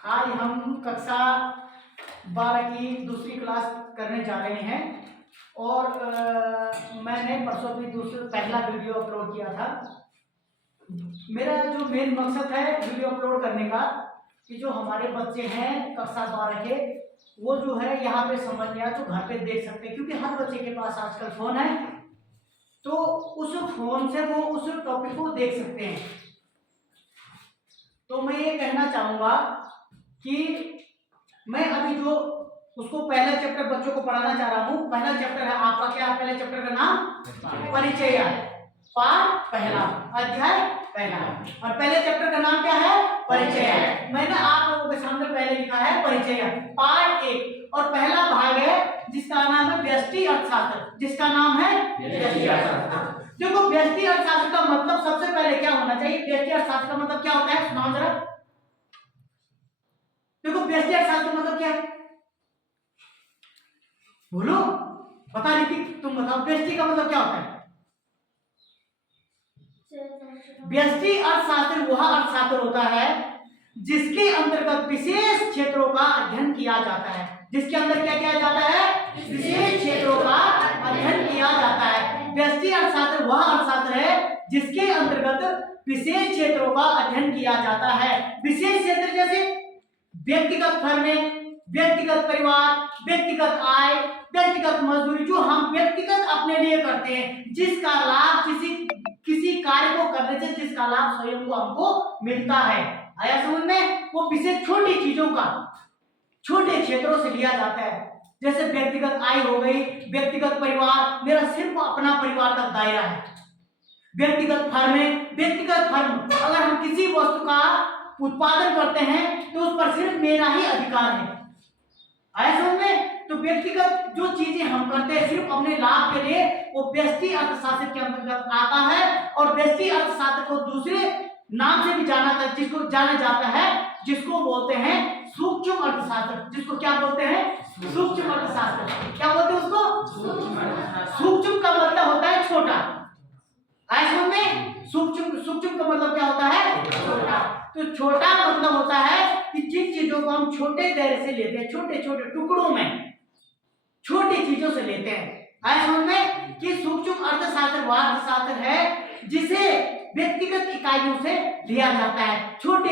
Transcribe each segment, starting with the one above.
आज हम कक्षा 12 की दूसरी क्लास करने जा रहे हैं और मैंने परसों भी पहला वीडियो अपलोड किया था। मेरा जो मेन मकसद है वीडियो अपलोड करने का कि जो हमारे बच्चे हैं कक्षा 12 के वो जो है यहाँ पे समझ नहीं आया तो घर पे देख सकते हैं, क्योंकि हर बच्चे के पास आजकल फोन है तो उस फोन से वो उस टॉपिक को देख सकते हैं। तो मैं ये कहना चाहूँगा कि मैं अभी जो उसको पहला चैप्टर बच्चों को पढ़ाना चाह रहा हूँ। पहला चैप्टर है आपका, क्या है पहले चैप्टर का नाम? परिचय। पाठ पहला, अध्याय पहला, और पहले चैप्टर का नाम क्या है? परिचय। मैंने आप लोगों के सामने पहले लिखा है परिचय, पार्ट 1, और पहला भाग है जिसका नाम है व्यष्टि अर्थशास्त्र। जिसका नाम है व्यष्टि अर्थशास्त्र। देखो व्यष्टि अर्थशास्त्र का मतलब सबसे पहले क्या होना चाहिए? व्यष्टि अर्थशास्त्र का मतलब क्या होता है सुनाओ जरा। देखो व्यष्टि अर्थशास्त्र मतलब क्या है? बोलो, बता रही थी तुम बताओ व्यष्टि का मतलब क्या होता है? व्यष्टि अर्थशास्त्र वह अर्थशास्त्र होता है जिसके अंतर्गत विशेष क्षेत्रों का अध्ययन किया जाता है। जिसके अंदर क्या किया जाता है? विशेष क्षेत्रों का अध्ययन किया जाता है। व्यष्टि अर्थशास्त्र वह अर्थशास्त्र है जिसके अंतर्गत विशेष क्षेत्रों का अध्ययन किया जाता है। विशेष क्षेत्र जैसे व्यक्तिगत फर्में, व्यक्तिगत परिवार, व्यक्तिगत आय, व्यक्तिगत मजदूरी, जो हम व्यक्तिगत अपने लिए करते हैं, जिसका लाभ किसी कार्य को करने से जिसका लाभ स्वयं को हमको मिलता है। आया समझ में? वो विशेष छोटी चीजों का छोटे क्षेत्रों से लिया जाता है। जैसे व्यक्तिगत आय हो गई, व्यक्तिगत परिवार, मेरा सिर्फ अपना परिवार का दायरा है। व्यक्तिगत फर्में, व्यक्तिगत फर्म, अगर हम किसी वस्तु का उत्पादन करते हैं तो उस पर सिर्फ मेरा ही अधिकार है। आया समझ में? तो व्यक्तिगत जो चीजें हम करते हैं सिर्फ अपने लाभ के लिए, वो व्यष्टि अर्थशास्त्र के अंतर्गत आता है। और व्यष्टि अर्थशास्त्र को दूसरे नाम से भी जिसको जाना जाता है, जिसको बोलते हैं सूक्ष्म अर्थशास्त्र। जिसको क्या बोलते हैं? सूक्ष्म अर्थशास्त्र। क्या बोलते हैं उसको? सूक्ष्म का मतलब होता है छोटा। आया समझ में? सूक्ष्म का मतलब क्या होता है? छोटा। तो छोटा मतलब होता है कि जिन चीजों को हम छोटे दायरे से लेते हैं, छोटे छोटे टुकड़ों में छोटी चीजों से लेते हैं। आया समझ में? कि सूक्ष्म अर्थशास्त्र वह अर्थशास्त्र है जिसे व्यक्तिगत इकाइयों से लिया जाता है, छोटी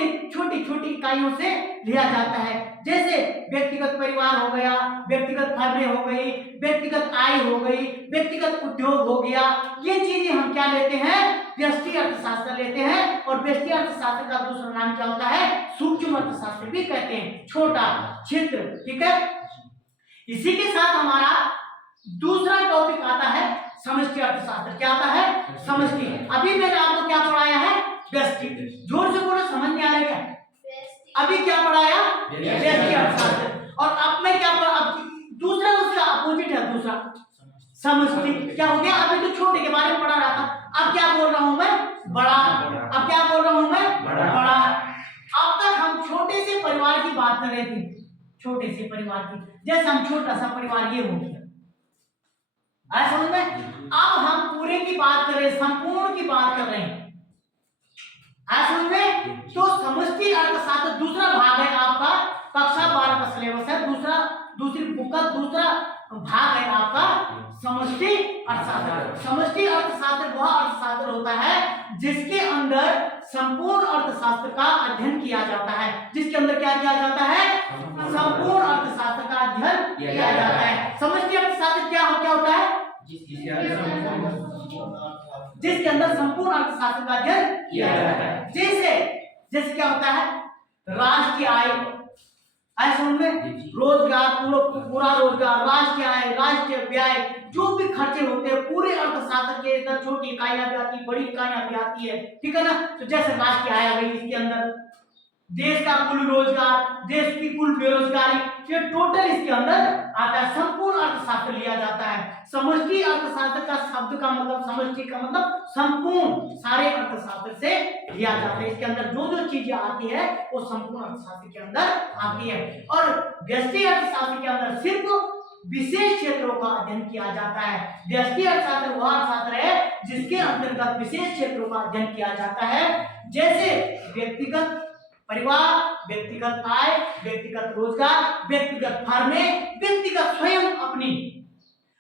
इकाइयों से लिया जाता है। जैसे व्यक्तिगत परिवार हो गया, व्यक्तिगत फर्में हो गई, व्यक्तिगत आय हो गई, व्यक्तिगत उद्योग हो गया, ये चीजें हम क्या लेते हैं? व्यष्टि अर्थशास्त्र लेते हैं। और व्यष्टि अर्थशास्त्र का दूसरा नाम क्या होता है? सूक्ष्म अर्थशास्त्र भी कहते हैं, छोटा क्षेत्र। ठीक है, इसी के साथ हमारा दूसरा टॉपिक आता है समष्टि अर्थशास्त्र। क्या आता है? समष्टि। अभी मैंने आपको क्या पढ़ाया है? व्यष्टि। जोर से बोलो, समझ नहीं आ रहा क्या? अभी क्या पढ़ाया? व्यष्टि अर्थशास्त्र। और अब मैं क्या पढ़ा? दूसरा उसका अपोजिट है, दूसरा समष्टि। क्या हो गया? अभी तो छोटे के बारे में पढ़ा रहा था, अब क्या बोल रहा हूं मैं? बड़ा। अब क्या बोल रहा हूं मैं? बड़ा। अब तक हम छोटे से परिवार की बात कर रहे थे, छोटे से परिवार की, जैसे हम छोटा सा परिवार ये हो गया। आया समझ में? अब हम पूरे की बात कर रहे हैं, संपूर्ण की बात कर रहे हैं। आया समझ में? तो समष्टि अर्थशास्त्र दूसरा भाग है आपका, कक्षा 12 का सिलेबस है, दूसरी बुक का दूसरा भाग है आपका समष्टि अर्थशास्त्र। समष्टि अर्थशास्त्र वह अर्थशास्त्र होता है जिसके अंदर संपूर्ण अर्थशास्त्र का अध्ययन किया जाता है। जिसके अंदर क्या किया जाता है? संपूर्ण अर्थशास्त्र का अध्ययन किया जाता है। समष्टि अर्थशास्त्र क्या होता है? जिसके अंदर संपूर्ण अर्थशास्त्र का अध्ययन किया जाता है। जैसे क्या होता है? राष्ट्र की आय, समझ में? रोजगार, पूरा रोजगार, राष्ट्रीय आय, राष्ट्रीय व्यय, जो भी खर्चे होते हैं पूरे अर्थशास्त्र के अंदर छोटी इकाइयां भी आती है, बड़ी इकाइयां भी आती है। ठीक है ना? तो जैसे राष्ट्रीय आय आ गई, इसके अंदर देश का कुल रोजगार, देश की कुल बेरोजगारी, ये टोटल इसके अंदर आता है। संपूर्ण अर्थशास्त्र लिया जाता है। समष्टि अर्थशास्त्र का शब्द का मतलब, समष्टि का मतलब संपूर्ण, सारे अर्थशास्त्र से लिया जाता है। इसके अंदर जो जो चीजें आती है वो संपूर्ण अर्थशास्त्र के अंदर आती है। और व्यष्टि अर्थशास्त्र के अंदर सिर्फ विशेष क्षेत्रों का अध्ययन किया जाता है। व्यष्टि अर्थशास्त्र वह अर्थशास्त्र है जिसके अंतर्गत विशेष क्षेत्रों का अध्ययन किया जाता है। जैसे व्यक्तिगत परिवार, व्यक्तिगत आय, व्यक्तिगत रोजगार, व्यक्तिगत फर्में, व्यक्तिगत स्वयं अपनी,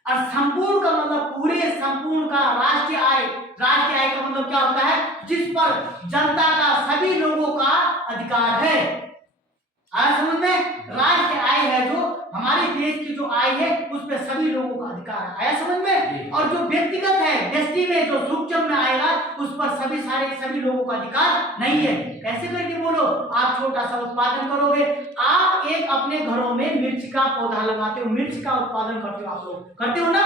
और संपूर्ण का मतलब पूरे संपूर्ण का राष्ट्रीय आय। राष्ट्रीय आय का मतलब क्या होता है? जिस पर जनता का सभी लोगों का अधिकार है। आया समझ में? राष्ट्रीय आय है जो हमारे देश की जो आय है उस पर सभी लोगों का अधिकार है। आया समझ में? और जो व्यक्तिगत है, व्यष्टि में जो सूक्ष्म में आएगा उस पर सभी लोगों का अधिकार नहीं है। कैसे करके बोलो? आप छोटा सा उत्पादन करोगे, आप एक अपने घरों में मिर्च का पौधा लगाते हो, मिर्च का उत्पादन करते हो, आप लोग करते हो ना?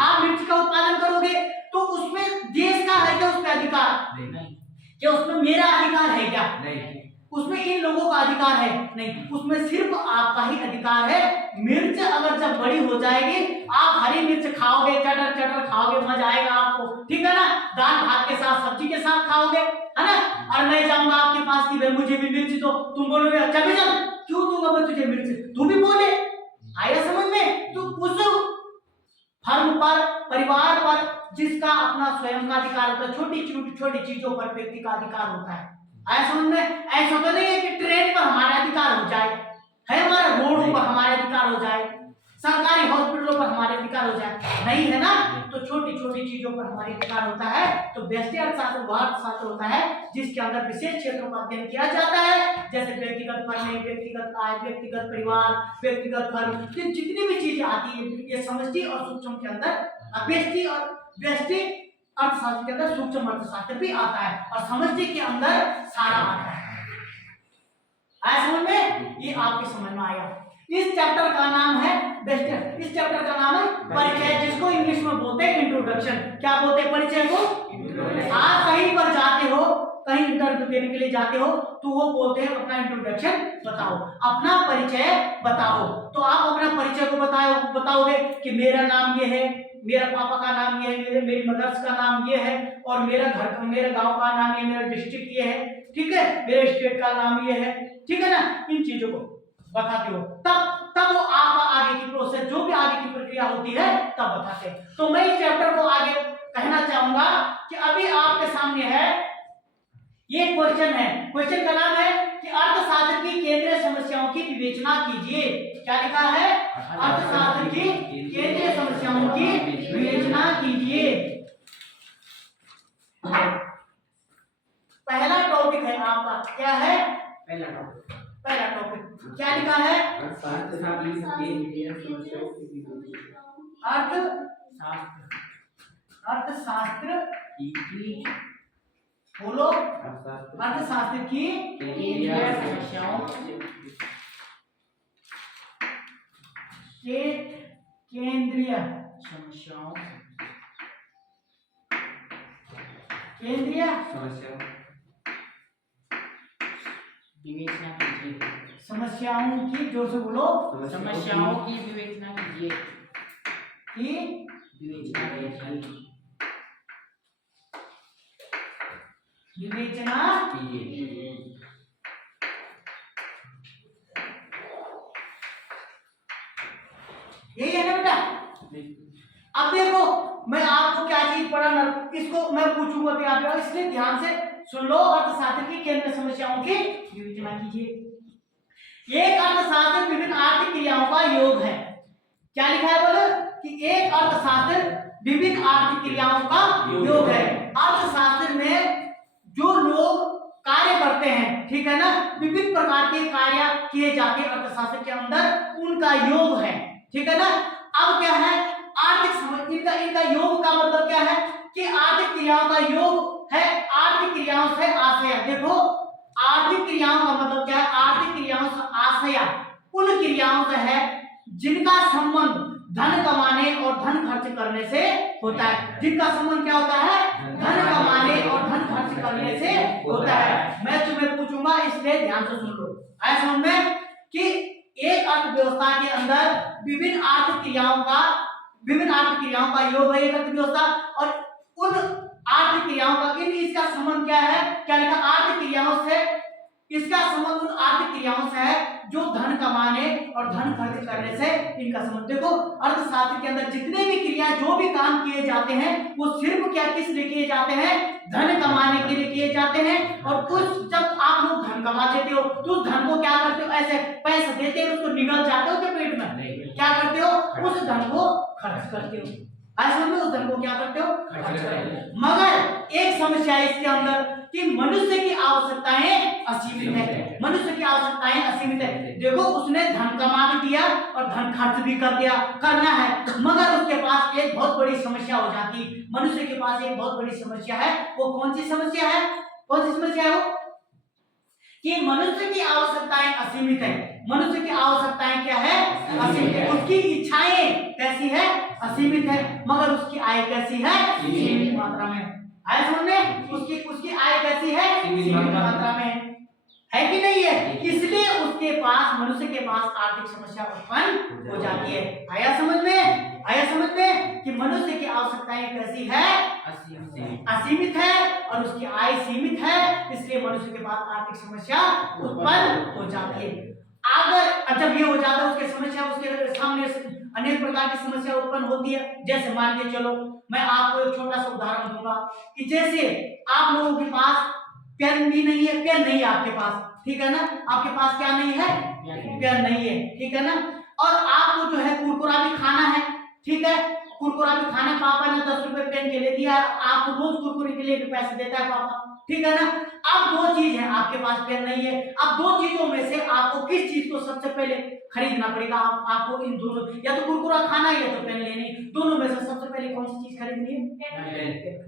आप मिर्च का उत्पादन करोगे तो उसमें देश का है क्या उस पर अधिकार? नहीं। क्या उसमें मेरा अधिकार है क्या? नहीं। उसमें इन लोगों का अधिकार है? नहीं। उसमें सिर्फ आपका ही अधिकार है। मिर्च अगर जब बड़ी हो जाएगी, आप हरी मिर्च खाओगे, चटर चटर खाओगे, मजा आएगा आपको, ठीक है ना? दाल भात के साथ, सब्जी के साथ खाओगे, है ना? और मैं जाऊंगा आपके पास कि भाई मुझे भी मिर्च दो, तुम बोलोगे अच्छा भी जब क्यों दूंगा मैं तुझे मिर्च, तू भी बोले। आया समझ में? तो उस फर्म पर, परिवार पर जिसका अपना स्वयं का अधिकार होता है, छोटी चीजों पर व्यक्ति का अधिकार होता है। आया समझ में? ऐसा तो नहीं है कि ट्रेन पर हमारा अधिकार हो जाए, है हमारे रोडों पर हमारे अधिकार हो जाए, सरकारी हॉस्पिटलों पर हमारे अधिकार हो जाए, नहीं है ना? तो छोटी चीजों पर हमारे अधिकार होता है। तो व्यष्टि अर्थशास्त्र वह अर्थशास्त्र होता है जिसके अंदर विशेष क्षेत्रों का अध्ययन किया जाता है, जैसे व्यक्तिगत फर्में, व्यक्तिगत आय, व्यक्तिगत परिवार, व्यक्तिगत फर्म, ये जितनी भी चीजें आती है ये समष्टि और सूक्ष्म के अंदर व्यष्टि अर्थशास्त्र के अंदर सूक्ष्म अर्थशास्त्र भी आता है, और समष्टि के अंदर सारा आता है। आया समझ में? ये आपके समझ में आया। इस चैप्टर का नाम है इस चैप्टर का नाम है परिचय, जिसको इंग्लिश में बोलते हैं इंट्रोडक्शन। क्या बोलते हैं परिचय को? आप कहीं पर जाते हो, कहीं इंटरव्यू देने के लिए जाते हो तो वो बोलते हैं अपना इंट्रोडक्शन बताओ, अपना परिचय बताओ। तो आप अपना परिचय को बताओगे कि मेरा नाम ये है, मेरा पापा का नाम ये है, मेरी मदर्स का नाम ये है, और मेरा गांव का नाम ये, मेरा डिस्ट्रिक्ट ये है, ठीक है, मेरे स्टेट का नाम ये है, ठीक है ना? इन चीजों को बताते हो, तब वो आप आगे की प्रोसेस, जो भी आगे की प्रक्रिया होती है तब बताते हैं। तो मैं इस चैप्टर को आगे कहना चाहूंगा कि अभी आपके सामने है ये क्वेश्चन है। क्वेश्चन का नाम है कि अर्थशास्त्र की केंद्रीय समस्याओं की विवेचना कीजिए। क्या लिखा है? अर्थशास्त्र की केंद्रीय समस्याओं की विवेचना कीजिए। पहला टॉपिक है आपका, क्या है? पहला टॉपिक क्या लिखा है? अर्थशास्त्र बोलो। अर्थशास्त्र की केंद्रीय समस्याओं विवेचना कीजिए। समस्याओं की, जोर से बोलो, समस्याओं की विवेचना कीजिए। विवेचना कीजिए। यही है ना बेटा? अब देखो मैं आपको क्या चीज पढ़ाना, इसको मैं पूछूंगा कि आप इसलिए ध्यान से सुन लो। अर्थशास्त्र की केंद्रीय समस्याओं की विवेचना कीजिए। एक अर्थशास्त्र विभिन्न आर्थिक क्रियाओं का योग है। क्या लिखा है बोलो? कि एक अर्थशास्त्र विभिन्न आर्थिक क्रियाओं का योग है। अर्थशास्त्र में जो लोग कार्य करते हैं, ठीक है ना, विभिन्न प्रकार के कार्य किए जाते हैं अर्थशास्त्र के अंदर, उनका योग है, ठीक है ना? अब क्या है? आर्थिक इनका योग का मतलब क्या है? कि आर्थिक क्रियाओं का योग है आर्थिक क्रियाओं से आशय। देखो आर्थिक क्रियाओं का मतलब क्या है? आर्थिक क्रियाओं से आशय उन क्रियाओं से है जिनका संबंध धन कमाने और धन खर्च करने से होता है। जिनका संबंध क्या होता है? धन कमाने और धन खर्च करने से होता है। मैं तुम्हें पूछूंगा, इसलिए ध्यान से सुन लो। ऐसा समझ में कि एक अर्थव्यवस्था के अंदर विभिन्न आर्थिक क्रियाओं का योग है एक अर्थव्यवस्था, और उन आर्थिक क्रियाओं का इसका संबंध क्या है? क्या लिखा? आर्थिक क्रियाओं से, इसका संबंध उन आर्थिक क्रियाओं से है जो धन कमाने और धन खर्च करने से इनका संबंध। देखो अर्थशास्त्र के अंदर जितने भी क्रिया, जो भी काम किए जाते हैं वो सिर्फ क्या, किस लिए किए जाते हैं? धन कमाने के लिए किए जाते हैं। और कुछ जब आप लोग धन कमा लेते हो तो उस धन को क्या करते हो, ऐसे पैसे देते हो उसको निगल जाते हो के पेट में, क्या करते हो, उस धन को खर्च करते हो। ऐसे में उस धन को क्या करते हो, खर्च करते हो। मगर एक समस्या है इसके अंदर कि मनुष्य की आवश्यकताएं असीमित है, मनुष्य की आवश्यकताएं असीमित है। देखो उसने धन कमा भी दिया और धन खर्च भी कर दिया, करना है, मगर उसके पास एक बहुत बड़ी समस्या हो जाती। मनुष्य के पास एक बहुत बड़ी समस्या है। वो कौन सी समस्या है, कौन सी समस्या है वो, कि मनुष्य की आवश्यकताएं असीमित है। मनुष्य की आवश्यकताएं क्या है, असीमित है। उसकी इच्छाएं कैसी है, असीमित है, मगर उसकी आय कैसी है, सीमित मात्रा में। आय समझ में, उसकी आय कैसी है, सीमित मात्रा में है कि नहीं है। इसलिए उसके पास, मनुष्य के पास आर्थिक समस्या उत्पन्न हो जाती है। आया समझ में, आया समझ में कि मनुष्य की आवश्यकताएं कैसी है, असीमित है और उसकी आय सीमित है, इसलिए मनुष्य के पास आर्थिक समस्या उत्पन्न हो जाती है। अगर जब ये हो जाता है उसके समस्या, उसके सामने अनेक प्रकार की समस्या उत्पन्न होती है। जैसे मान के चलो, मैं आपको एक छोटा सा उदाहरण दूंगा कि जैसे आप लोगों के पास पेन भी नहीं है, पेन नहीं है आपके पास, ठीक है ना, आपके पास क्या नहीं है, पेन नहीं है, ठीक है ना, और आपको जो है कुरकुरा भी खाना है, ठीक है, कुरकुरा भी खाना, पापा ने 10 रुपए पेन के लिए दिया, आपको रोज कुरकुरे के लिए भी पैसे देता है पापा, ठीक है ना। अब दो चीज है, आपके पास पेन नहीं है, अब दो चीजों में से आपको किस चीज को सबसे पहले खरीदना पड़ेगा, आपको इन दोनों, या तो कुरकुरा खाना है या तो पेन लेनी, दोनों में से सबसे पहले कौन सी चीज खरीदनी है,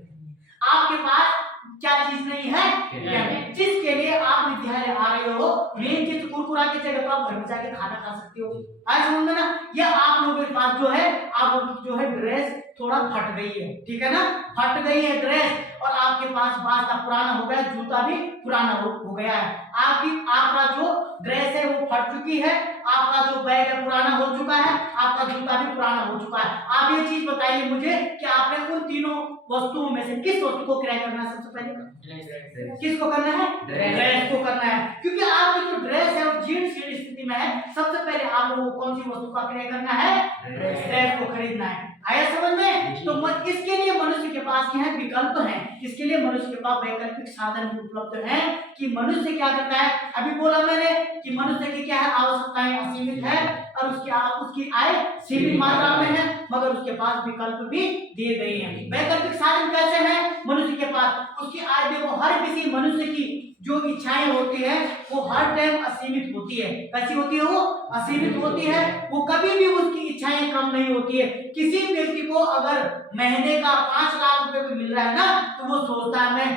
आपके पास क्या चीज नहीं है, जिसके लिए आप विद्यालय आ रहे हो, मेन चीज कुरकुरा की जगह तो आप घर में जाके खाना खा सकते हो। आज समझ में ना, या आप लोगों के पास जो है, आप जो है ड्रेस थोड़ा फट गई है, ठीक है ना, फट गई है ड्रेस, और आपके पास बास्ता पुराना हो गया, जूता भी पुराना हो गया है, आपका जो ड्रेस है वो फट चुकी है, आपका जो बैग है पुराना हो चुका है, आपका जूता भी पुराना हो चुका है। आप ये चीज बताइए मुझे कि आपने उन तीनों वस्तुओं में से किस वस्तु को क्रय करना है सबसे पहले, किसको करना है, ड्रेस को करना है, क्योंकि आपकी जो ड्रेस है वो जीर्ण शीर्ण स्थिति में है। सबसे पहले आप लोगों को कौन सी वस्तु का क्रय करना है, ड्रेस को खरीदना है। आया समझ में, तो इसके लिए मनुष्य के पास क्या है, विकल्प है, इसके लिए मनुष्य के पास वैकल्पिक साधन भी उपलब्ध हैं कि मनुष्य क्या करता है। अभी बोला मैंने कि मनुष्य की क्या है, आवश्यकताएं असीमित है और उसकी आय सीमित मात्रा में है, मगर उसके पास विकल्प भी दिए गए हैं। वैकल्पिक साधन कैसे हैं मनुष्य के पास, उसकी आय देखो, हर किसी मनुष्य की जो इच्छाएं होती है वो हर टाइम असीमित होती है। कैसी होती है, वो असीमित होती है, वो कभी भी उसकी इच्छाएं कम नहीं होती है। किसी व्यक्ति को अगर महीने का 5 लाख रुपए भी मिल रहा है ना, तो वो सोचता है मैं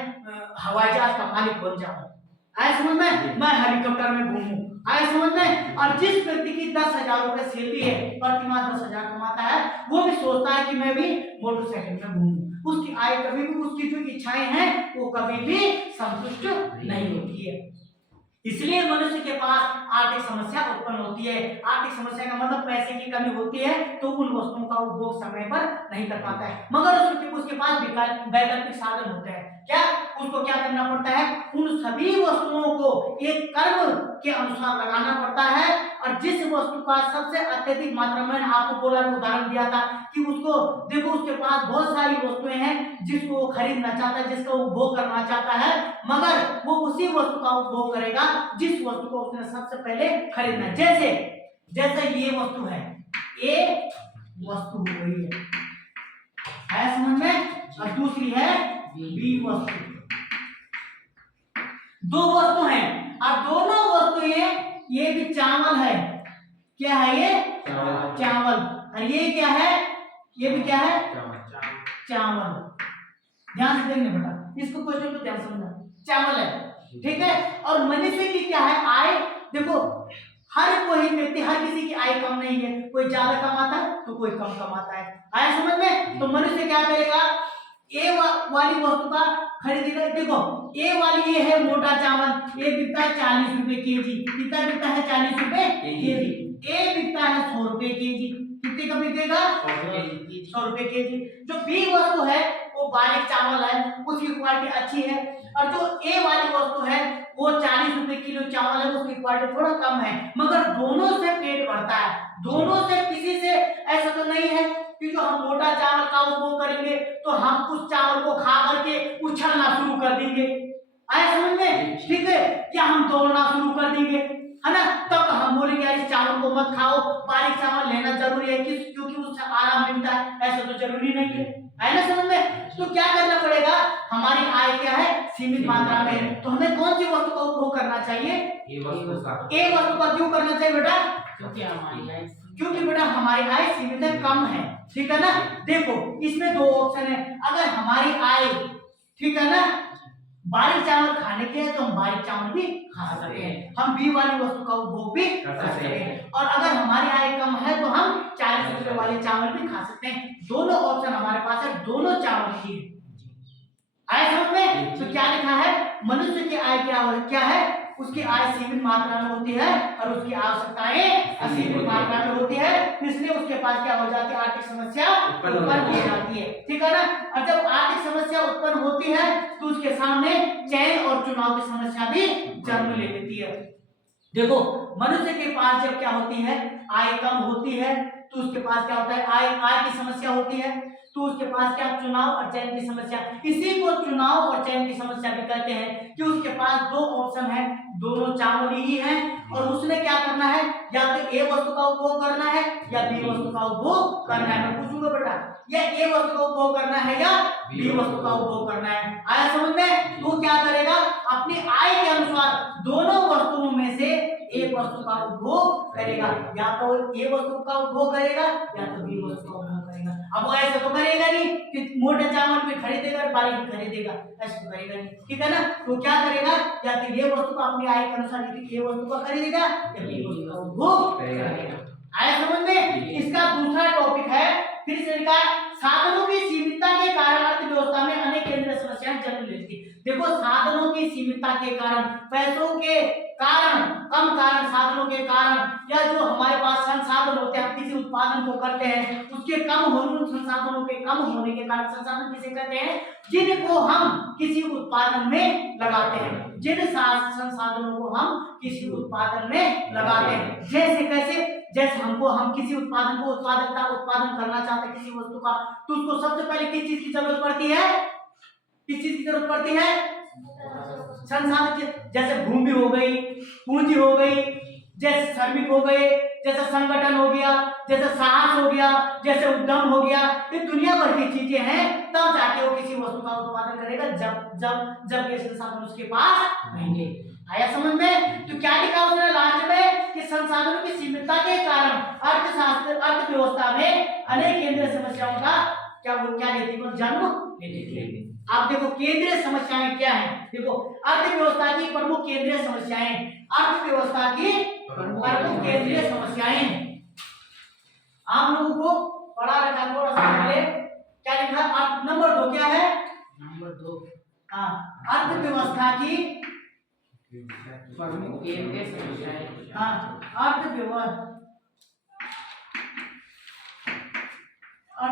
हवाई जहाज का मालिक बन जाऊं, आए समझ में, मैं हेलीकॉप्टर में घूमूं, आए समझ में। और जिस व्यक्ति की 10,000 रुपए सैलरी है, प्रति माह 10,000 कमाता है, वो भी सोचता है कि मैं भी मोटरसाइकिल में घूमूं। उसकी आय कभी भी, उसकी जो इच्छाएं हैं वो कभी भी संतुष्ट नहीं होती है। इसलिए मनुष्य के पास आर्थिक समस्या उत्पन्न होती है। आर्थिक समस्या का मतलब पैसे की कमी होती है, तो उन वस्तुओं का उपभोग समय पर नहीं कर पाता है, मगर उसके पास वैकल्पिक साधन होते हैं। क्या, उसको क्या करना पड़ता है, उन सभी वस्तुओं को एक कर्म के अनुसार लगाना पड़ता है, और जिस वस्तु का सबसे अत्यधिक मात्रा में, आपको बोला, उदाहरण दिया था कि उसको देखो, उसके पास बहुत सारी वस्तुएं हैं जिसको वो खरीदना चाहता है, जिसका उपभोग करना चाहता है, मगर वो उसी वस्तु का उपभोग करेगा जिस वस्तु को उसने सबसे पहले खरीदना है। जैसे ये वस्तु है, ये वस्तु हो गई है समझ में, और दूसरी है बी वस्तु। दो वस्तु हैं और दोनों वस्तुएं, ये भी चावल है, क्या है ये, चावल, और ये क्या है, ये भी क्या है, चावल। ध्यान से देखना बेटा, इसको क्वेश्चन को ध्यान समझना, चावल है, ठीक है। और मनुष्य की क्या है, आय, देखो हर कोई व्यक्ति, हर किसी की आय कम नहीं है, कोई ज्यादा कमाता है तो कोई कम कमाता है, आया समझ में। तो मनुष्य क्या करेगा, ए वाली वस्तु का खरीदेगा। देखो ए वाली ये है मोटा चावल, ये बिकता है 40 रुपए केजी, कितना बिकता है, 40 रुपए केजी। ए बिकता है 100 रुपए केजी, कितने का बिकेगा, 100 रुपए केजी। जो बी वस्तु है वो बारीक चावल है, उसकी क्वालिटी अच्छी है, और जो ए वाली वस्तु है वो 40 रुपए किलो चावल है, उसकी क्वालिटी थोड़ा कम है, मगर दोनों से पेट भरता है। दोनों से, किसी से ऐसा तो नहीं है कि जो हम मोटा चावल का उपभोग करेंगे तो हम उस चावल को खा करके उछलना शुरू कर देंगे, आए समझ में, ठीक है। क्या हम दौड़ना शुरू कर देंगे, है ना? तब हम बोलेंगे यार इस चावल को मत खाओ, बारीक चावल लेना जरूरी है क्योंकि उससे आराम मिलता है। ऐसा तो जरूरी नहीं है ना समझ में? तो क्या करना पड़ेगा, हमारी आय क्या है, सीमित मात्रा में। तो हमें कौन सी वस्तु का उपभोग करना चाहिए, एक वस्तु का। क्यों करना चाहिए बेटा, क्योंकि बेटा हमारी आय सीमित है, कम है, ठीक है ना? देखो इसमें दो ऑप्शन है, अगर हमारी आय ठीक है ना बारीक चावल खाने के हैं तो हम बारीक चावल भी खा सकते हैं, हम बी वाली वस्तु का उपभोग भी कर सकते हैं। और अगर हमारी आय कम है तो हम 40 रुपए वाले चावल भी खा सकते हैं। दोनों ऑप्शन हमारे पास है, दोनों चावल की आय समझ में? तो क्या लिखा है, मनुष्य की आय क्या है, उसकी आय सीमित मात्रा में होती है और उसकी आवश्यकताएं असीमित मात्रा में होती है, इसलिए उसके पास क्या हो जाती है, आर्थिक समस्या उत्पन्न हो जाती है, ठीक है ना? और जब आर्थिक समस्या उत्पन्न होती है तो उसके सामने चयन और चुनाव की समस्या भी जन्म ले लेती है। देखो मनुष्य के पास जब क्या होती है, आय कम होती है तो उसके पास क्या होता है, आय की समस्या होती है, तो उसके पास क्या, चुनाव और चयन की समस्या। इसी को चुनाव और चयन की समस्या भी कहते हैं कि उसके पास दो ऑप्शन है, दोनों चावल ही हैं और उसने क्या करना है, या तो ए वस्तु का उपभोग करना है या बी वस्तु का उपभोग करना है। मैं पूछूंगा बेटा, या ए वस्तु का उपभोग करना है या बी वस्तु का उपभोग करना है, आया समझ में? तो क्या करेगा, अपनी आय के अनुसार दोनों वस्तुओं में से एक वस्तु का उपभोग करेगा, या तो ए वस्तु का उपभोग करेगा या तो बी वस्तु का उपभोग करेगा। अब वो ऐसा तो करेगा नहीं कि मोटे चावल भी खरीदेगा और बारीक खरीदेगा, ऐसा तो करेगा नहीं, ठीक है ना? तो क्या करेगा, या तो ये वस्तु को अपनी आय के अनुसार ये वस्तु का खरीदेगा या बी वस्तु का उपभोग करेगा। आया समझ में? इसका दूसरा टॉपिक है, फिर से लिखा साधनों की सीमितता के कारण अर्थव्यवस्था में अनेक केंद्रीय समस्याएं जन्म लेती है। देखो साधनों की सीमितता के कारण, पैसों के कारण, कम कारण, साधनों के कारण, या जो हमारे पास संसाधन होते हैं, हम किसी उत्पादन को करते हैं उसके कम होने, संसाधनों के कम होने के कारण, संसाधन किसे कहते हैं, जिनको हम किसी उत्पादन में लगाते हैं, जिन संसाधनों को हम किसी उत्पादन में लगाते हैं। जैसे कैसे, जैसे हम किसी उत्पादन को उत्पादन करना चाहते हैं किसी वस्तु का, तो उसको सबसे पहले किस चीज की जरूरत पड़ती है, किस चीज की जरूरत पड़ती है, संसाधन। जैसे भूमि हो गई, पूंजी हो गई, जैसे श्रमिक हो गए, जैसे संगठन हो गया, जैसे साहस हो गया, जैसे उद्यम हो गया, ये दुनिया भर की चीजें हैं, तब जाके वो किसी वस्तु का उत्पादन करेगा जब ये संसाधन उसके पास रहेंगे। आया समझ में? तो क्या लिखा उसने लास्ट में कि संसाधनों की सीमितता के कारण अर्थव्यवस्था में अनेक केंद्रीय समस्याओं का क्या लेती है, जन्म लेती है। आप देखो केंद्रीय समस्याएं क्या है, देखो अर्थव्यवस्था की प्रमुख केंद्रीय समस्याएं, अर्थव्यवस्था की प्रमुख केंद्रीय समस्याएं आप लोगों को पढ़ा रखा थोड़ा सा पहले, क्या लिखा, नंबर 2 क्या है, नंबर 2 अर्थव्यवस्था की प्रमुख केंद्रीय समस्याएं,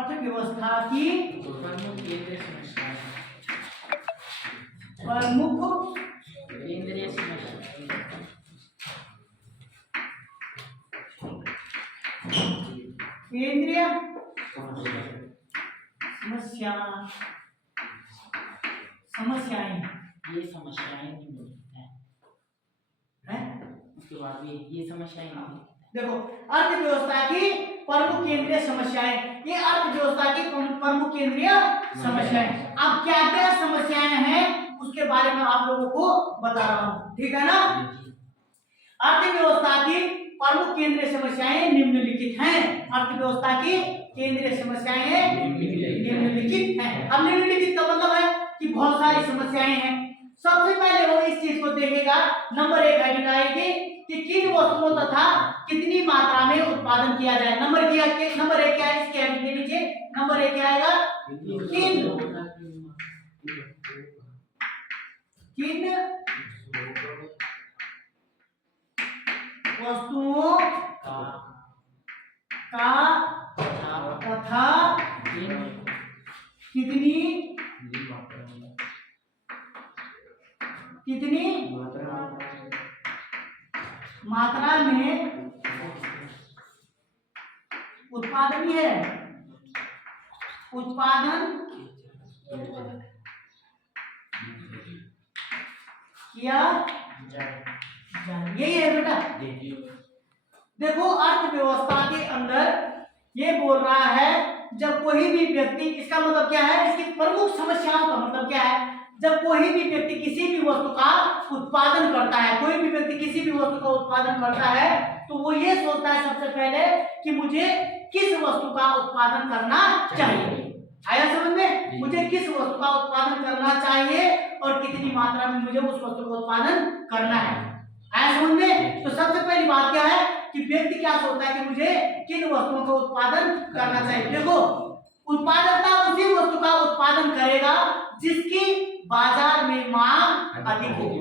अर्थव्यवस्था की प्रमुख केंद्रीय समस्याएं, प्रमुख केंद्रीय समस्याएं, केंद्रीय समस्याएं, ये समस्याएं हैं, उसके बाद ये समस्याएं देखो अर्थव्यवस्था की प्रमुख केंद्रीय समस्याएं, ये अर्थव्यवस्था की प्रमुख केंद्रीय समस्याएं। अब क्या क्या समस्याएं हैं उसके बारे में आप लोगों को बता रहा हूं, ठीक है ना? अर्थव्यवस्था की प्रमुख केंद्रीय समस्याएं निम्नलिखित हैं। अर्थव्यवस्था की केंद्रीय समस्याएं निम्नलिखित हैं। अब निम्नलिखित का मतलब है कि बहुत सारी समस्याएं हैं। सबसे पहले वो इस चीज को देखेगा, नंबर 1 हेडिंग आएगी कि किन वस्तुओं तथा कितनी मात्रा में उत्पादन किया जाए। नंबर 1 क्या है इसके हेडिंग के नीचे, नंबर 1 क्या आएगा, किन वस्तुओं का तथा कितनी मात्रा में उत्पादन किया यही है बेटा। देखो अर्थव्यवस्था के अंदर ये बोल रहा है जब कोई भी व्यक्ति, इसका मतलब क्या है, इसकी प्रमुख समस्याओं का मतलब क्या है, जब कोई भी व्यक्ति किसी भी वस्तु का उत्पादन करता है, कोई भी व्यक्ति किसी भी वस्तु का उत्पादन करता है तो वो ये सोचता है सबसे पहले कि मुझे किस वस्तु का उत्पादन करना चाहिए। आया समझ में? मुझे किस वस्तु का उत्पादन करना चाहिए और कितनी मात्रा में मुझे उस वस्तु का उत्पादन करना है। आया समझ में? तो सबसे पहली बात क्या है कि व्यक्ति क्या सोचता है कि मुझे किन वस्तुओं का उत्पादन करना चाहिए। देखो उत्पादकता उसी वस्तु का उत्पादन करेगा जिसकी बाजार में मांग अधिक होगी।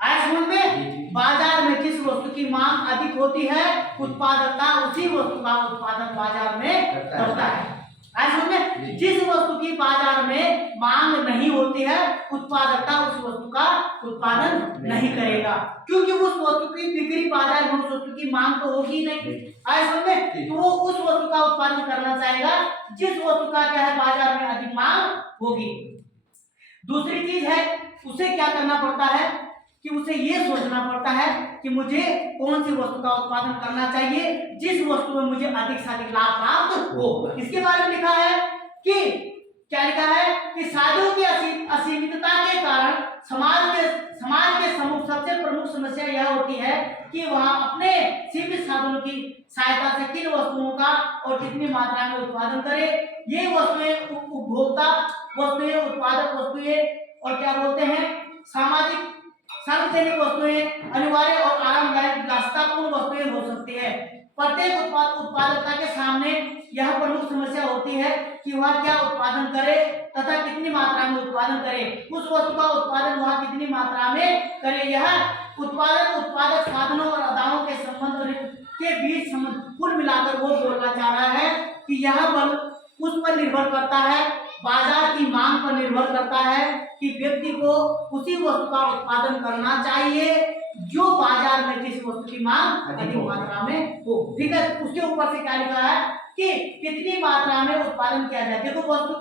आया समझ में? बाजार में जिस वस्तु की मांग अधिक होती है उत्पादकता उसी वस्तु का उत्पादन बाजार में करता है। आया समझ में? जिस वस्तु की बाजार में मांग नहीं होती है उत्पादकता उस वस्तु का उत्पादन नहीं करेगा, क्योंकि उस वस्तु की बिक्री बाजार में उस वस्तु की मांग तो होगी नहीं। आया समझ में? तो वो उस वस्तु का उत्पादन करना चाहेगा जिस वस्तु का क्या है बाजार में अधिक मांग होगी। दूसरी चीज है उसे क्या करना पड़ता है कि उसे ये सोचना पड़ता है कि मुझे कौन सी वस्तु का उत्पादन करना चाहिए जिस वस्तु में मुझे अधिक से अधिक लाभ प्राप्त हो। इसके बारे में लिखा है कि क्या लिखा है कि साधनों की असीमितता के कारण समाज के सम्मुख सबसे प्रमुख समस्या यह होती है कि वह अपने सीमित साधनों की सहायता से किन वस्तुओं का और कितनी मात्रा में उत्पादन करे। ये वस्तुएं उपभोक्ता वस्तुएं, उत्पादक वस्तुएं और क्या बोलते हैं सामाजिक सार्वजनिक वस्तुएं, अनिवार्य और आरामदायक विलासितापूर्ण वस्तुएं हो सकती है। प्रत्येक उत्पादकता के सामने यह प्रमुख समस्या होती है कि वह क्या उत्पादन करे तथा कितनी मात्रा में उत्पादन करे। उस वस्तु का उत्पादन वह कितनी मात्रा में करे। यह उत्पादक साधनों और अदाओं के संबंध के बीच संबंध कुल मिलाकर वो बोलना चाह रहा है कि यह बल उस पर निर्भर करता है, बाजार की मांग पर निर्भर करता है कि व्यक्ति को उसी वस्तु का उत्पादन करना चाहिए जो बाजार में जिस वस्तु की मांग अधिक मात्रा में हो। ठीक है, उसके ऊपर से क्या लिखा है कि कितनी मात्रा में उत्पादन किया जाए। देखो वस्तु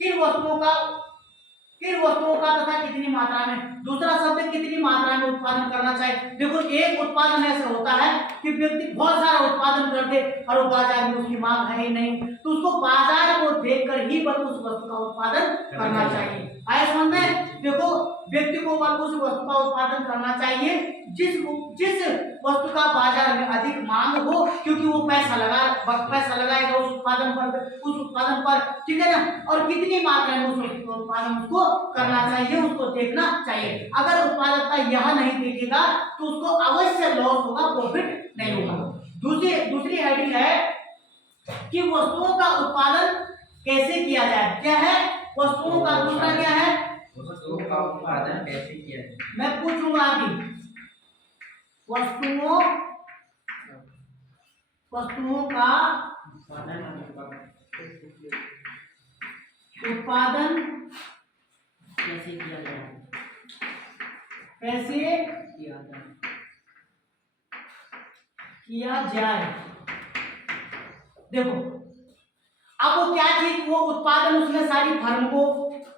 किन वस्तुओं का तथा कितनी मात्रा में। दूसरा शब्द कितनी मात्रा में उत्पादन करना चाहिए। देखो एक उत्पादन ऐसा होता है कि व्यक्ति बहुत सारा उत्पादन कर दे और वो बाजार में उसकी मांग है ही नहीं, तो उसको बाजार को देखकर ही बस उस वस्तु का उत्पादन करना चाहिए। आया समझ में? देखो व्यक्ति को बस उस वस्तु का उत्पादन करना चाहिए जिस वस्तु का बाजार में अधिक मांग हो, क्योंकि वो पैसा लगाएगा उस उत्पादन पर। ठीक है ना? और कितनी मात्रा में उस वस्तु का उत्पादन उसको करना चाहिए, उसको देखना चाहिए। अगर उत्पादकता यह नहीं देखेगा तो उसको अवश्य लॉस होगा, प्रॉफिट नहीं होगा। दूसरी हेडिंग है कि वस्तुओं का उत्पादन कैसे किया जाए। क्या है वस्तुओं का दूसरा क्या है वस्तुओं का उत्पादन कैसे किया जाए। मैं पूछूंगा अभी वस्तुओं का उत्पादन कैसे किया जाए। देखो अब वो क्या चीज वो उत्पादन उसने सारी फर्म को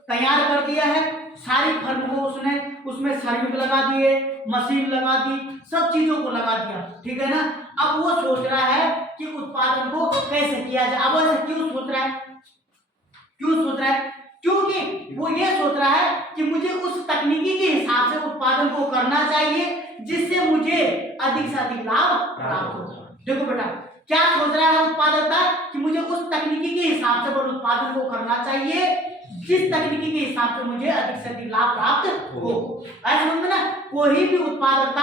तैयार कर दिया है, सारी फर्म को उसने उसमें श्रमिक लगा दिए, मशीन लगा दी, सब चीजों को लगा दिया। ठीक है ना? अब वो सोच रहा है कि उत्पादन को कैसे किया जाए। अब ऐसे क्यों सोच रहा है? क्योंकि वो ये सोच रहा है कि मुझे उस तकनीकी के हिसाब से उत्पादन को करना चाहिए जिससे मुझे अधिक से अधिक लाभ प्राप्त हो। देखो बेटा क्या सोच रहा है उत्पादकता कि मुझे उस तकनीकी के हिसाब से बस उत्पादन को करना चाहिए जिस तकनीकी के हिसाब से मुझे अधिक से अधिक लाभ प्राप्त हो। ऐसा समझ ना? कोई भी उत्पादकता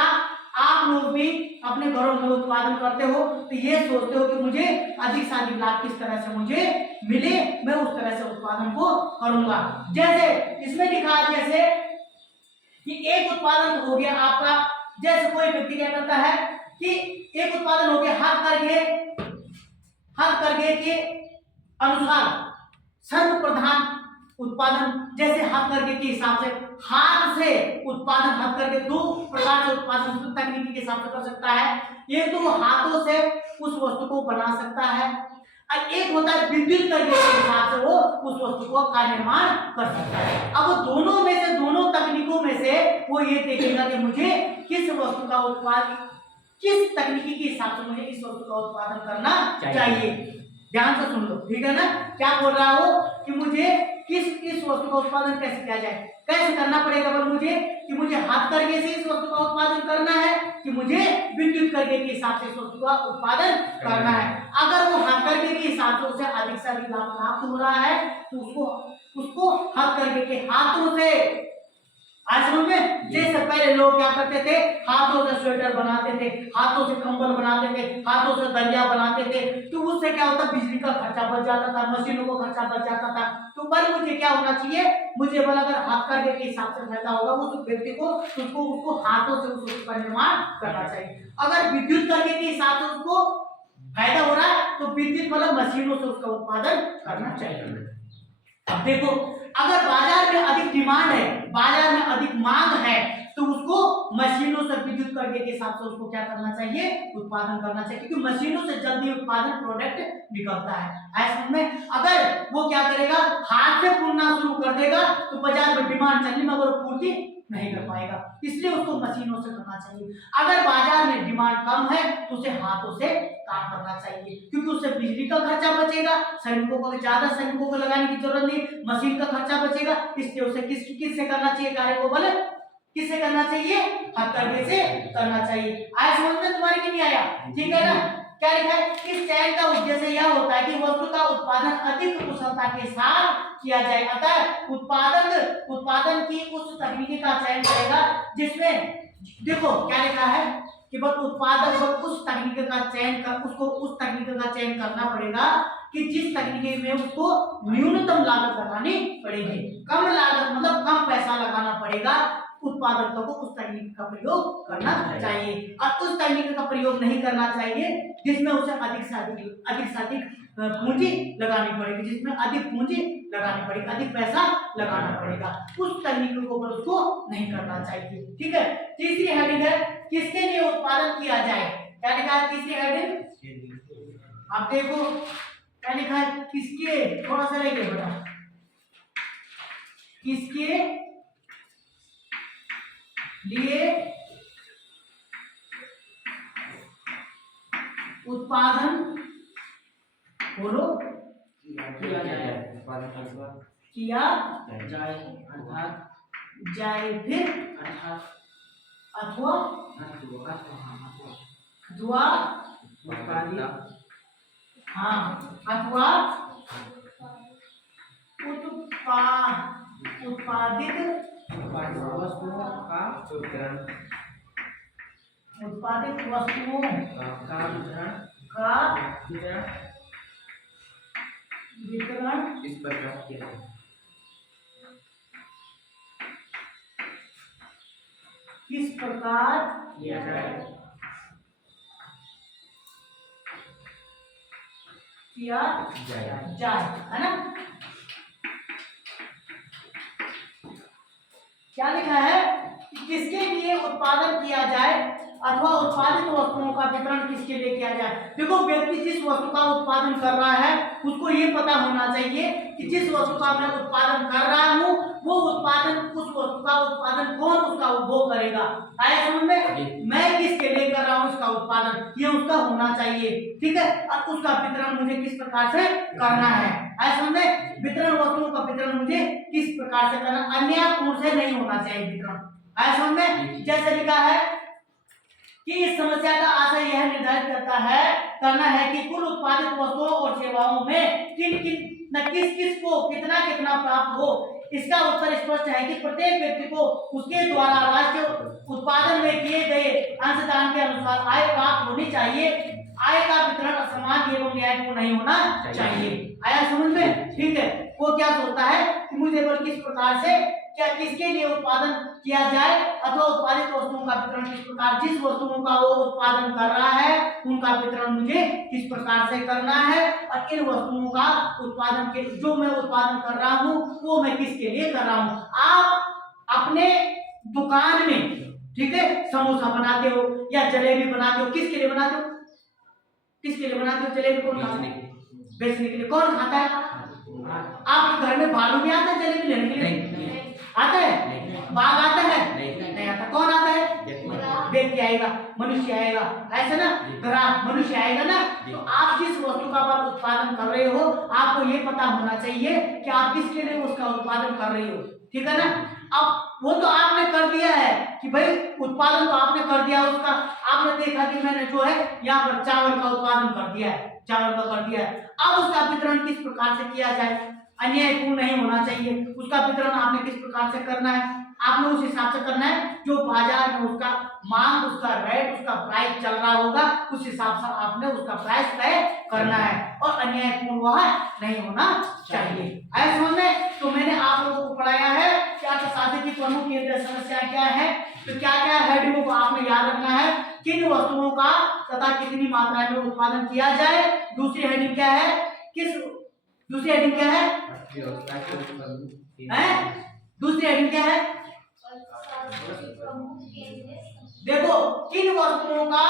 आप लोग भी अपने घरों में उत्पादन करते हो तो ये सोचते हो कि मुझे अधिक से अधिक लाभ किस तरह से मुझे मिले, मैं उस तरह से उत्पादन को करूंगा। जैसे इसमें लिखा है जैसे कि एक उत्पादन हो गया आपका, जैसे कोई व्यक्ति क्या करता है कि एक उत्पादन हो गया हर करके के अनुसार सर्व प्रधान उत्पादन। जैसे हाथ करके के हिसाब से हाथ से उत्पादन, हाथ करके दो प्रकार से उत्पादन तकनीकी के हिसाब से कर सकता है। एक तो वो हाथों से उस वस्तु को बना सकता है, और एक होता है विद्युत करके के हिसाब से वो उस वस्तु को का निर्माण कर सकता है। अब वो दोनों में से, दोनों तकनीकों में से वो ये देखेगा कि मुझे किस वस्तु का उत्पादन, किस तकनीकी के हिसाब से मुझे इस वस्तु का उत्पादन करना चाहिए। ध्यान से सुन लो, ठीक है ना। क्या बोल रहा हूं कि मुझे किस वस्तु का उत्पादन कैसे किया जाए, कैसे करना पड़ेगा। पर मुझे कि मुझे हाथ करके से इस वस्तु का उत्पादन करना है कि मुझे विद्युत करके के हिसाब से इस वस्तु का उत्पादन करना है। अगर वो हाथ करके के हिसाब से उसे अधिक से अधिक लाभ प्राप्त हो रहा है तो उसको हाथ करके के हाथों से, आज समझ में, जैसे पहले लोग क्या करते थे, हाथों से स्वेटर बनाते थे, हाथों से कंबल बनाते थे, हाथों से दरिया बनाते थे, तो उससे क्या होता, बिजली का खर्चा बच जाता था, मशीनों को खर्चा बच जाता था। तो पर मुझे क्या होना चाहिए, मुझे बोला अगर हाथ करके के हिसाब से फायदा होगा उस व्यक्ति को, उसको हाथों से उस का निर्माण करना चाहिए। अगर विद्युत करके के हिसाब से उसको फायदा हो रहा है तो विद्युत मतलब मशीनों से उसका उत्पादन करना चाहिए। अब देखो, अगर बाजार में अधिक डिमांड है, बाजार में अधिक मांग है, तो उसको मशीनों से विद्युत करके के हिसाब से उसको क्या करना चाहिए, उत्पादन करना चाहिए, क्योंकि मशीनों से जल्दी उत्पादन प्रोडक्ट निकलता है। ऐसे में अगर वो क्या करेगा, हाथ से बुनना शुरू कर देगा तो बाजार में डिमांड चलने में अगर पूर्ति नहीं कर पाएगा, इसलिए उसको मशीनों से करना चाहिए। अगर बाजार में डिमांड कम है तो उसे हाथों से काम करना चाहिए, क्योंकि उससे बिजली का खर्चा बचेगा, श्रमिकों को ज्यादा श्रमिकों को लगाने की जरूरत नहीं, मशीन का खर्चा बचेगा, इसलिए उसे किससे करना चाहिए कार्य को, बोले किससे करना चाहिए, हथकरघे से करना चाहिए। आया समझ में तुम्हारे की नहीं आया, ठीक है ना। क्या लिखा है, इस चयन का उद्देश्य यह होता है कि वस्तु का उत्पादन अधिक कुशलता के साथ किया जाए, अतः उत्पादन की उस तकनीकी का चयन करेगा जिसमें, देखो क्या लिखा है कि बस उत्पादक बस उस तकनीक का चयन कर, उसको उस तकनीक का चयन करना पड़ेगा कि जिस तकनीक में उसको न्यूनतम लागत लगानी पड़ेगी, कम लागत मतलब कम पैसा लगाना पड़ेगा, उत्पादकता को उस तकनीक का प्रयोग करना चाहिए, और उस तकनीक का प्रयोग नहीं करना चाहिए जिसमें उसे अधिक से अधिक पूंजी लगानी पड़ेगी, जिसमें अधिक पूंजी लगानी पड़ेगी, अधिक पैसा लगाना पड़ेगा, उस तकनीक को उसको नहीं करना चाहिए। ठीक है। तीसरी हेडिंग है, किसके लिए उत्पादन किया जाए। क्या लिखा है तीसरी हेडिंग, आप देखो क्या लिखा है, किसके, थोड़ा सा लेके बेटा, किसके लिए उत्पादन, बोलो, किया जाए, किया जाए अर्थात जाए, फिर अर्थात अथवा अथवा उत्पादित, हाँ, अथवा उत्पादित वस्तुओं का उत्पादित वस्तुओं का वितरण इस प्रकार किया जाए, किस प्रकार किया जाए, किया जाए, है ना। क्या लिखा है कि किसके लिए उत्पादन किया जाए अथवा उत्पादित वस्तुओं का वितरण किसके लिए किया जाए। देखो, व्यक्ति जिस वस्तु का उत्पादन कर रहा है उसको ये पता होना चाहिए कि जिस वस्तु का मैं उत्पादन कर रहा हूँ वो उत्पादन, उस वस्तु का उत्पादन कौन उसका उपभोग करेगा। आया समझ में, मैं किसके लिए कर रहा हूँ इसका उत्पादन, ये उसका होना चाहिए। ठीक है। और उसका वितरण मुझे किस प्रकार से करना है। आया समझ में, वितरण, वस्तुओं का वितरण मुझे किस प्रकार से करना, अन्यायपूर्ण से नहीं होना चाहिए वितरण। आया समझ में। जैसे लिखा है कि इस समस्या का आशय यह निर्धारित करना है कि कुल उत्पादित वस्तुओं और सेवाओं में किस किस को कितना कितना प्राप्त हो। इसका उत्तर स्पष्ट है कि प्रत्येक व्यक्ति को उसके द्वारा राष्ट्रीय उत्पादन में किए गए अंशदान के अनुसार आय प्राप्त होनी चाहिए। आय का वितरण असमान एवं न्यायपूर्ण नहीं होना चाहिए। आया समझ में। ठीक है। वो क्या सोचता है कि मुझे बल किस प्रकार से, क्या किसके लिए उत्पादन किया जाए अथवा उत्पादित वस्तुओं का वितरण किस प्रकार, जिस वस्तुओं का वो उत्पादन कर रहा है उनका वितरण मुझे किस प्रकार से करना है, और इन वस्तुओं का उत्पादन के जो मैं उत्पादन कर रहा हूँ वो मैं किसके लिए कर रहा हूँ। आप अपने दुकान में, ठीक है, समोसा बनाते हो या जलेबी बनाते हो, किसके लिए बनाते हो, किसके लिए बनाते हो, जलेबी कौन खाते हैं, बेचने के लिए। कौन खाता है? आपके घर में भालू भी आता है जलेबी लेने के लिए? आता है? बाघ आता है? नहीं आता। कौन आता है? व्यक्ति आएगा, मनुष्य आएगा, ऐसा ना, ग्राहक मनुष्य आएगा ना। तो आप जिस वस्तु का आप उत्पादन कर रहे हो, आपको ये पता होना चाहिए कि आप किसके लिए उसका उत्पादन कर रहे हो, ठीक है ना। अब वो तो आपने कर दिया है कि भाई उत्पादन तो आपने कर दिया उसका। आपने देखा कि मैंने जो है यहाँ पर चावल का उत्पादन कर दिया है, चावल का कर दिया है। अब उसका वितरण किस प्रकार से किया जाए? अन्यायपूर्ण नहीं होना चाहिए। उसका वितरण आपने किस प्रकार से करना है? आपने उस हिसाब से करना है जो बाजार में उसका मांग, उसका रेट, उसका प्राइस चल रहा होगा, उस हिसाब से आपने उसका प्राइस तय करना है और अन्यायपूर्ण वह नहीं होना चाहिए। ऐसा समझ में? तो मैंने आप लोगों को पढ़ाया है कि अर्थशास्त्र की प्रमुख केंद्रीय समस्या क्या है। तो क्या क्या हेडिंगों को आपने याद रखना है, किन वस्तुओं का तथा कितनी मात्रा में उत्पादन किया जाए। दूसरी हेडिंग क्या है? दूसरी हेडिंग क्या है? दूसरी हेडिंग क्या है? देखो, किन वस्तुओं का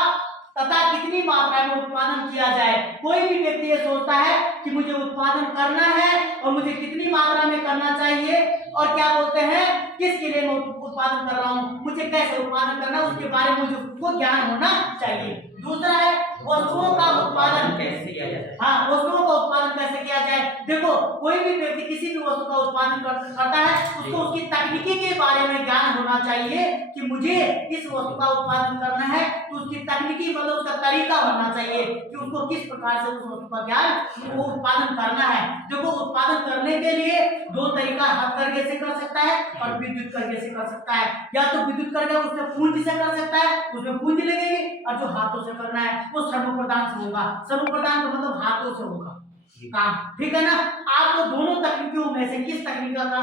तथा कितनी मात्रा में उत्पादन किया जाए। कोई भी व्यक्ति ये सोचता है कि मुझे उत्पादन करना है और मुझे कितनी मात्रा में करना चाहिए, और क्या बोलते हैं किसके लिए मैं उत्पादन कर रहा हूँ, मुझे कैसे उत्पादन करना है, उसके बारे में मुझे को ज्ञान होना चाहिए। दूसरा है वस्तुओं का उत्पादन कैसे किया जाए। हाँ, वस्तुओं का उत्पादन कैसे किया जाए। देखो, कोई भी व्यक्ति किसी भी वस्तु का उत्पादन करता है, उसको उसकी तकनीकी के बारे में ज्ञान होना चाहिए कि मुझे इस वस्तु का उत्पादन करना है, तो उसकी तकनीकी मतलब उसका तरीका होना चाहिए कि उसको किस प्रकार से उस वस्तु का ज्ञान वो उत्पादन करना है। देखो, उत्पादन करने के लिए दो तरीका हथकरघे से कर सकता है और विद्युत करघे से कर सकता है। या तो विद्युत करघे उसमें पूंजी से कर सकता है, उसमें पूंजी लगेगी, और जो हाथों से करना है वो सर्वप्रधान से होगा। सर्वप्रधान का मतलब हाथों से होगा काम, ठीक है ना। आपको दोनों तकनीकों में से किस तकनीक का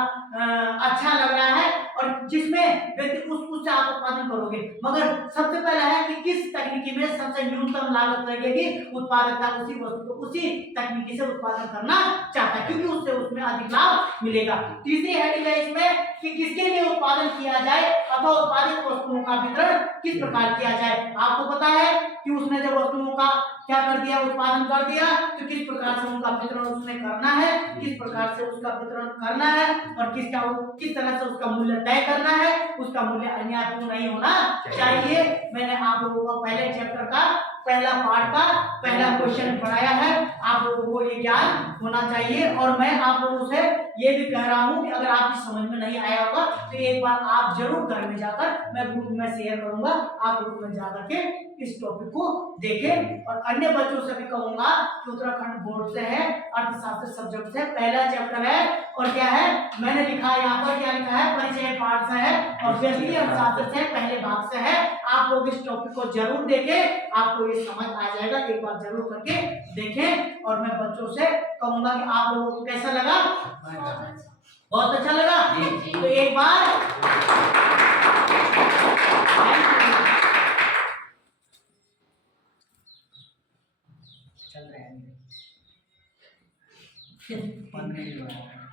अच्छा लग रहा है और जिसमें व्यक्ति उससे आप उत्पादन करोगे, मगर सबसे पहला है कि किस तकनीकी में सबसे न्यूनतम लागत लगेगी, उत्पादकता उसी वस्तु को उसी तकनीकी से उत्पादन करना चाहता है, क्योंकि उससे उसमें अधिक लाभ मिलेगा। तीसरी हेडिंग है इसमें कि किसके लिए उत्पादन किया जाए अथवा उत्पादित वस्तुओं का वितरण किस प्रकार किया जाए। आपको पता है कि उसने जब वस्तुओं का क्या कर दिया, उत्पादन कर दिया, तो किस प्रकार से उनका वितरण उसने करना है, किस प्रकार से उसका वितरण करना है और किस तरह से उसका मूल्य तय करना है। उसका मूल्य अन्यायपूर्ण नहीं होना चाहिए। मैंने आप लोगों को पहले चैप्टर का पहला पार्ट का पहला क्वेश्चन पढ़ाया है, आप लोगों को ये ज्ञान होना चाहिए। और मैं आप लोगों से ये भी कह रहा हूँ कि अगर आपकी समझ में नहीं आया होगा तो एक बार आप जरूर घर में जाकर, मैं ग्रुप में शेयर करूंगा, आप ग्रुप में जाकर के इस टॉपिक को देखें। और अन्य बच्चों से भी कहूंगा कि उत्तराखंड बोर्ड से है, अर्थशास्त्र सब्जेक्ट से पहला चैप्टर है। और क्या है मैंने लिखा है यहाँ पर, क्या लिखा है, परिचय पाठ से है और व्यक्ति अर्थशास्त्र से पहले भाग से है। आप लोग इस टॉपिक को जरूर देखें, आपको ये समझ आ जाएगा। एक बार जरूर करके देखें। और मैं बच्चों से कहूंगा कि आप लोगों को कैसा लगा, बहुत अच्छा लगा। तो एक बार चल रहे हैं 15 मिनट